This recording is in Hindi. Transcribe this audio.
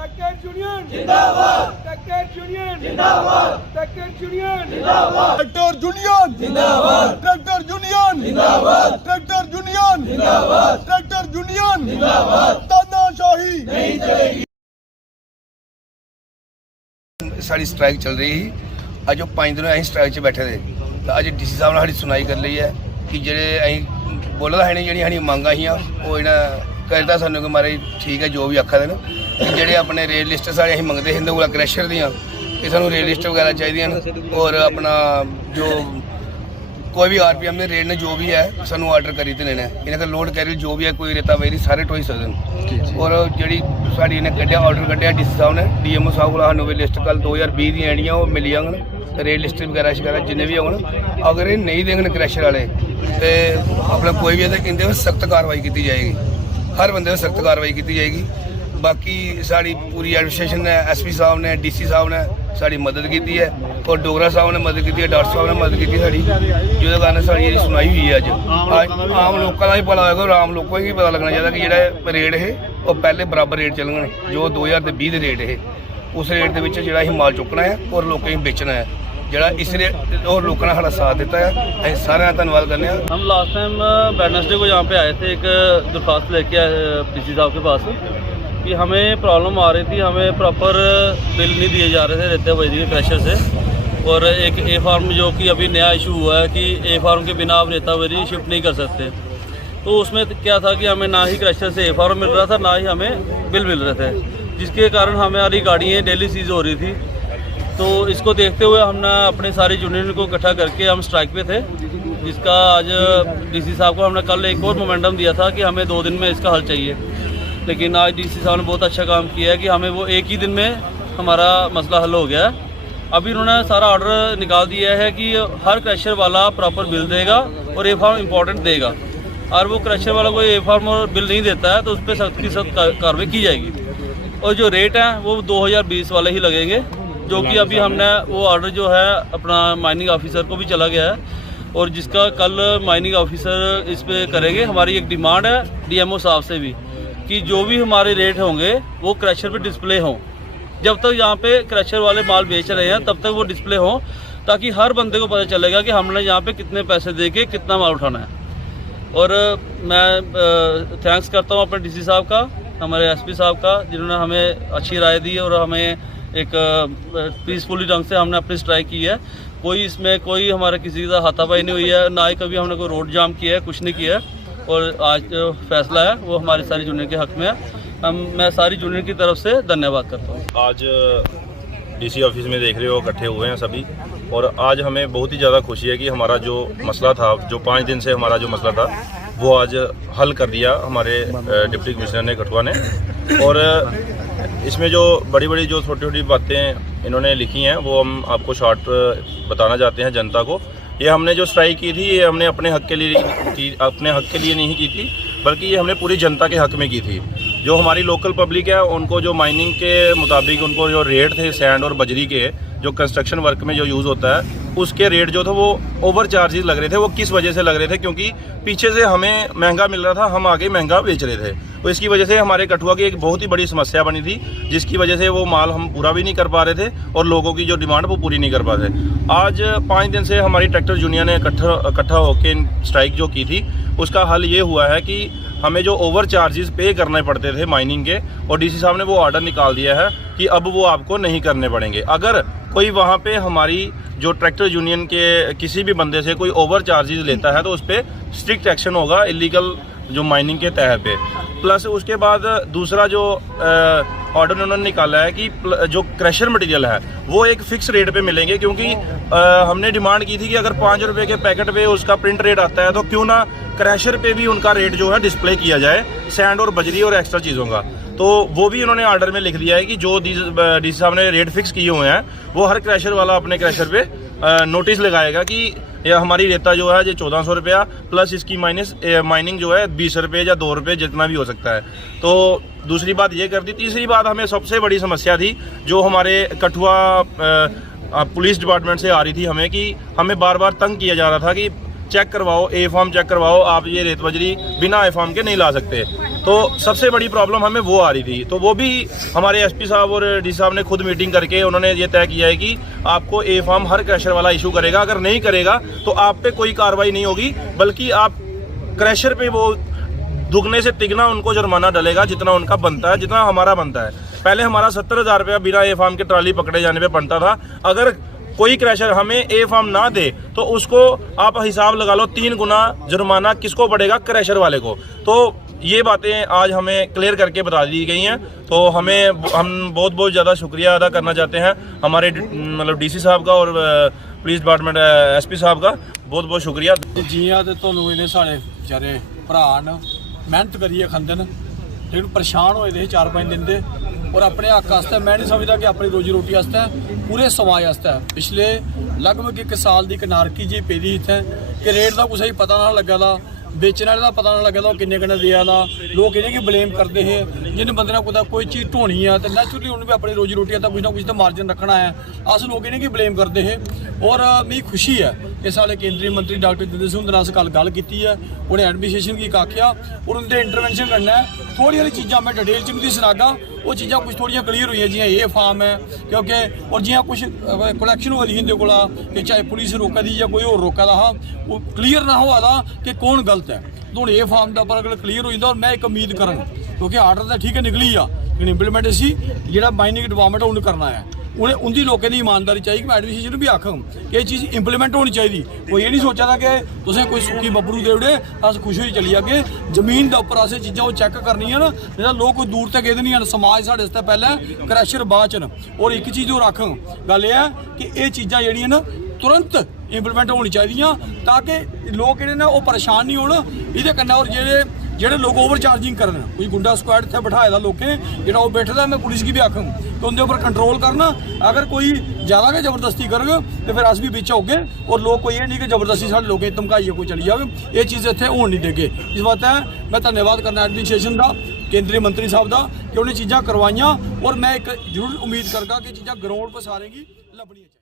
ट्रैक्टर यूनियन जिंदाबाद, ट्रैक्टर यूनियन जिंदाबाद, ट्रैक्टर यूनियन जिंदाबाद, ट्रैक्टर यूनियन जिंदाबाद, ट्रैक्टर यूनियन जिंदाबाद, ट्रैक्टर यूनियन जिंदाबाद, ट्रैक्टर यूनियन जिंदाबाद, तानाशाही नहीं चलेगी। साड़ी स्ट्राइक चल रही है। अज 5 दिन अं स्ट्राइक बैठे थे तो अज डी सी साहब ने सुनाई कर ली है कि जेडे अं बोला है नहीं जी मंगा ही वो इन्हें कहता सानू कि मारे ठीक है जो भी आखा देन कि जेडे अपने रेट लिस्ट साढ़े अं मंगते हिंदू को क्रैशर दियाँ कि सानू रेट लिस्ट वगैरह चाहिए और अपना जो कोई भी RPM के रेट ने जो भी है सानू ऑर्डर करी देने ने इन्हें लोड कैरी जो भी है कोई रेता वेरी सारे ढोई सकते और जी साड़ी इन्हें कढ़िया ऑर्डर कढ़िया डी सी साहब ने DMO साहब को सानू लिस्ट कल 2020 दी आनियाँ वो मिली जान रेट लिस्ट वगैरह शगैरह जिन्हें भी होन अगर ये नहीं देंगे क्रैशर वाले तो अपना कोई भी इन्हें सख्त कार्रवाई की जाएगी, हर बंदे पर सख्त कार्रवाई की जाएगी। बाकी साड़ी पूरी एडमिनिस्ट्रेशन ने SP साहब ने DC साहब ने साड़ी मदद की है और डोगरा साहब ने मदद की है, डॉक्टर साहब ने मदद की साड़ी जो कारण साड़ी सुनाई हुई है। अज आम लोगों का ही पता होगा और आम लोगों को ही पता लगना चाहिए कि जो रेट है वो पहले बराबर रेट चलन जो 2020 रेट है उस रेट के जो माल चुकना है और लोगों बेचना है जरा इस रेट और लोगों ने हमारा साथ दिता है। अं सारे धन्यवाद करने। हम लास्ट टाइम वेडनेसडे को यहाँ पे आए थे एक दरख्वास्त लेके आए DC साहब के पास कि हमें प्रॉब्लम आ रही थी, हमें प्रॉपर बिल नहीं दिए जा रहे थे रेते बजरी के क्रैशर से और एक A फार्म जो कि अभी नया इशू हुआ है कि A फार्म के बिना आप रेता बजरी शिफ्ट नहीं कर सकते। तो उसमें क्या था कि हमें ना ही क्रैशर से A फार्म मिल रहा था ना ही हमें बिल मिल रहे थे जिसके कारण हमारी गाड़ियाँ डेली सीज हो रही थी। तो इसको देखते हुए हमने अपने सारी यूनियन को इकट्ठा करके हम स्ट्राइक पे थे जिसका आज DC साहब को हमने कल एक और मोमेंटम दिया था कि हमें 2 दिन में इसका हल चाहिए, लेकिन आज DC साहब ने बहुत अच्छा काम किया है कि हमें वो एक ही दिन में हमारा मसला हल हो गया है। अभी उन्होंने सारा ऑर्डर निकाल दिया है कि हर क्रैशर वाला प्रॉपर बिल देगा और A फार्म इम्पोर्टेंट देगा और वो क्रैशर वाला कोई A फार्म और बिल नहीं देता है तो उस पर सख्त की सख्त कार्रवाई की जाएगी और जो रेट हैं वो 2020 वाले ही लगेंगे जो कि अभी हमने वो ऑर्डर जो है अपना माइनिंग ऑफिसर को भी चला गया है और जिसका कल माइनिंग ऑफिसर इस पे करेंगे। हमारी एक डिमांड है DMO साहब से भी कि जो भी हमारे रेट होंगे वो क्रैशर पे डिस्प्ले हों। जब तक यहाँ पे क्रैशर वाले माल बेच रहे हैं तब तक वो डिस्प्ले हों ताकि हर बंदे को पता चलेगा कि हमने यहाँ पे कितने पैसे दे के कितना माल उठाना है। और मैं थैंक्स करता हूँ अपने DC साहब का, हमारे SP साहब का जिन्होंने हमें अच्छी राय दी और हमें एक पीसफुली ढंग से हमने अपनी स्ट्राइक की है। कोई इसमें कोई हमारा किसी का हाथापाई नहीं हुई है, ना ही कभी हमने कोई रोड जाम किया है, कुछ नहीं किया है और आज जो फैसला है वो हमारी सारी यूनियन के हक में है। मैं सारी यूनियन की तरफ से धन्यवाद करता हूँ। आज DC ऑफिस में देख रहे हो इकट्ठे हुए हैं सभी और आज हमें बहुत ही ज़्यादा खुशी है कि हमारा जो मसला था, जो 5 दिन से हमारा जो मसला था वो आज हल कर दिया हमारे डिप्टी कमिश्नर ने कठुआ ने। और इसमें जो बड़ी बड़ी जो छोटी छोटी बातें इन्होंने लिखी हैं वो हम आपको शॉर्ट बताना चाहते हैं जनता को। ये हमने जो स्ट्राइक की थी ये हमने अपने हक के लिए नहीं की थी बल्कि ये हमने पूरी जनता के हक में की थी। जो हमारी लोकल पब्लिक है उनको जो माइनिंग के मुताबिक उनको जो रेट थे सैंड और बजरी के जो कंस्ट्रक्शन वर्क में जो यूज़ होता है उसके रेट जो थे वो ओवर चार्जेस लग रहे थे। वो किस वजह से लग रहे थे? क्योंकि पीछे से हमें महंगा मिल रहा था, हम आगे महंगा बेच रहे थे। तो इसकी वजह से हमारे कठुआ की एक बहुत ही बड़ी समस्या बनी थी जिसकी वजह से वो माल हम पूरा भी नहीं कर पा रहे थे और लोगों की जो डिमांड वो पूरी नहीं कर पा रहे। आज 5 दिन से हमारी ट्रैक्टर यूनियन ने इकट्ठा होकर स्ट्राइक जो की थी उसका हल ये हुआ है कि हमें जो ओवर चार्जेस पे करने पड़ते थे माइनिंग के और DC साहब ने वो ऑर्डर निकाल दिया है कि अब वो आपको नहीं करने पड़ेंगे। अगर कोई वहाँ पे हमारी जो ट्रैक्टर यूनियन के किसी भी बंदे से कोई ओवर चार्जेस लेता है तो उस पर स्ट्रिक्ट एक्शन होगा इलीगल जो माइनिंग के तहत पे। प्लस उसके बाद दूसरा जो ऑर्डर उन्होंने निकाला है कि जो क्रशर मटेरियल है वो एक फिक्स रेट पे मिलेंगे क्योंकि हमने डिमांड की थी कि अगर 5 रुपये के पैकेट पे उसका प्रिंट रेट आता है तो क्यों ना क्रैशर पे भी उनका रेट जो है डिस्प्ले किया जाए सैंड और बजरी और एक्स्ट्रा चीज़ों का। तो वो भी उन्होंने ऑर्डर में लिख दिया है कि जो DC साहब ने रेट फिक्स किए हुए हैं वो हर क्रैशर वाला अपने क्रैशर पे नोटिस लगाएगा कि यह हमारी रेता जो है ये 1400 रुपया प्लस इसकी माइनिंग जो है 20 रुपये या 2 रुपये जितना भी हो सकता है। तो दूसरी बात ये कर दी। तीसरी बात हमें सबसे बड़ी समस्या थी जो हमारे कठुआ पुलिस डिपार्टमेंट से आ रही थी हमें कि हमें बार बार तंग किया जा रहा था कि चेक करवाओ, A फार्म चेक करवाओ, आप ये रेत बजरी बिना A फार्म के नहीं ला सकते। तो सबसे बड़ी प्रॉब्लम हमें वो आ रही थी। तो वो भी हमारे एसपी साहब और डी साहब ने खुद मीटिंग करके उन्होंने ये तय किया है कि आपको ए फार्म हर क्रैशर वाला इशू करेगा, अगर नहीं करेगा तो आप पे कोई कार्रवाई नहीं होगी, बल्कि आप क्रैशर पे वो दुगने से तिगना उनको जुर्माना डलेगा, जितना उनका बनता है, जितना हमारा बनता है। पहले हमारा 70,000 रुपया बिना ए फार्म के ट्राली पकड़े जाने पे बनता था। अगर कोई क्रैशर हमें ए फार्म ना दे तो उसको आप हिसाब लगा लो 3 गुना जुर्माना किसको पड़ेगा, क्रैशर वाले को। तो ये बातें आज हमें क्लियर करके बता दी गई हैं। तो हम बहुत बहुत ज़्यादा शुक्रिया अदा करना चाहते हैं हमारे मतलब डीसी साहब का और पुलिस डिपार्टमेंट एसपी साहब का बहुत बहुत शुक्रिया। जियां ते तुहानूं इहने साढ़े बेचारे भरा न मेहनत करिए खंदन, लेकिन परेशान होए दे 4-5 दिन दे, और अपने हक आस्ते मैं नहीं समझदा कि अपनी रोजी रोटी आस्ते पूरे समाज आस्ते पिछले लगभग 1 साल की नारकी जी पेदी इत्थे कि रेट का कुछ पता ना लग्गा दा, बेचने वाले का पता ना लग्गा दा किन्ने किन्ने देआ दा। लोग इन्हें की ब्लेम करते हैं जिन बंदे ने कुछ कोई चीज़ ढोनी है तो नैचुरली उन्हें भी अपनी रोजी रोटी का कुछ ना कुछ तो मार्जिन रखना है, अस लोग इन्हें की ब्लेम करते हैं। और मिगी खुशी है कि साढ़े केंद्रीय मंत्री डॉक्टर जितेंद्र सिंह हुंदे नाल अस गल की है, उन्हें एडमिनिस्ट्रेशन की आख्या और उनके इंटरवेंशन करना है। थोड़ी हारी चीज़ां मैं डिटेल च भी सनागा, वो चीज़ां कुछ थोड़ियां क्लीयर हुई जियां ये फार्म है क्योंकि और जियां कुछ कलैक्शन होई इंदे कोला कि चाहे पुलिस रोका दी या कोई होर रोका दा हा, वो क्लीयर ना होआ दा कि कौन गलत है। तो हुण ये फार्म दा पर अगर क्लीयर हो जांदा और मैं एक उम्मीद करां क्योंकि आर्डर तो ठीक है निकली आ, लेकिन इंप्लीमेंट इसी जिहड़ा माइनिंग डिपार्टमेंट उन्हें करना है, उन्हें उनकी लोगों की ईमानदारी चाहिए कि मैं एडमिनिस्ट्रेशन भी आखां कि ये चीज़ इंप्लीमेंट होनी चाहिए। कोई ये नहीं सोचा था कि तुसें कोई सुक्की बबरू दे ओड़े अस खुश होई चली जागे, जमीन के उपर असें चीज़ां वो चैक करनियां ना, जिहड़ा लोग कोई दूर तक गेदे नहीं हैं। समाज साढ़े आस्ते पहले क्रैशर बाद च न। और एक चीज़ होर आखां गल ये है कि ये चीज़ां जिहड़ियां ना तुरंत इंप्लीमेंट होनी चाहिए ताकि लोग जिहड़े ने वो परेशान नहीं होण इहदे कन्नै। और ਜਿਹੜੇ लोग ओवर चार्जिंग करन, कोई गुंडा स्क्वाड इत्थे बिठाए दा लोकें जेह्ड़ा ओह् बैठे दा, मैं पुलिस की भी आखां तो उंदे उपर कंट्रोल करना। अगर कोई ज़्यादा गै जबरदस्ती करग तो फिर अस भी बिच होगे और लोग कोई ये नहीं कि जबरदस्ती साढ़े लोकें धमकाइयै कोई चली जाए, ये चीज़ इत्थे होन नहीं देगे। इस बात मैं धन्यवाद करना एडमिनिस्ट्रेशन का, केंद्रीय मंत्री साहब का कि उन्हें चीज़ां करवाइयां। और मैं एक जरूर उम्मीद करगा कि चीज़ां ग्राउंड पर सारें गी लभनियां।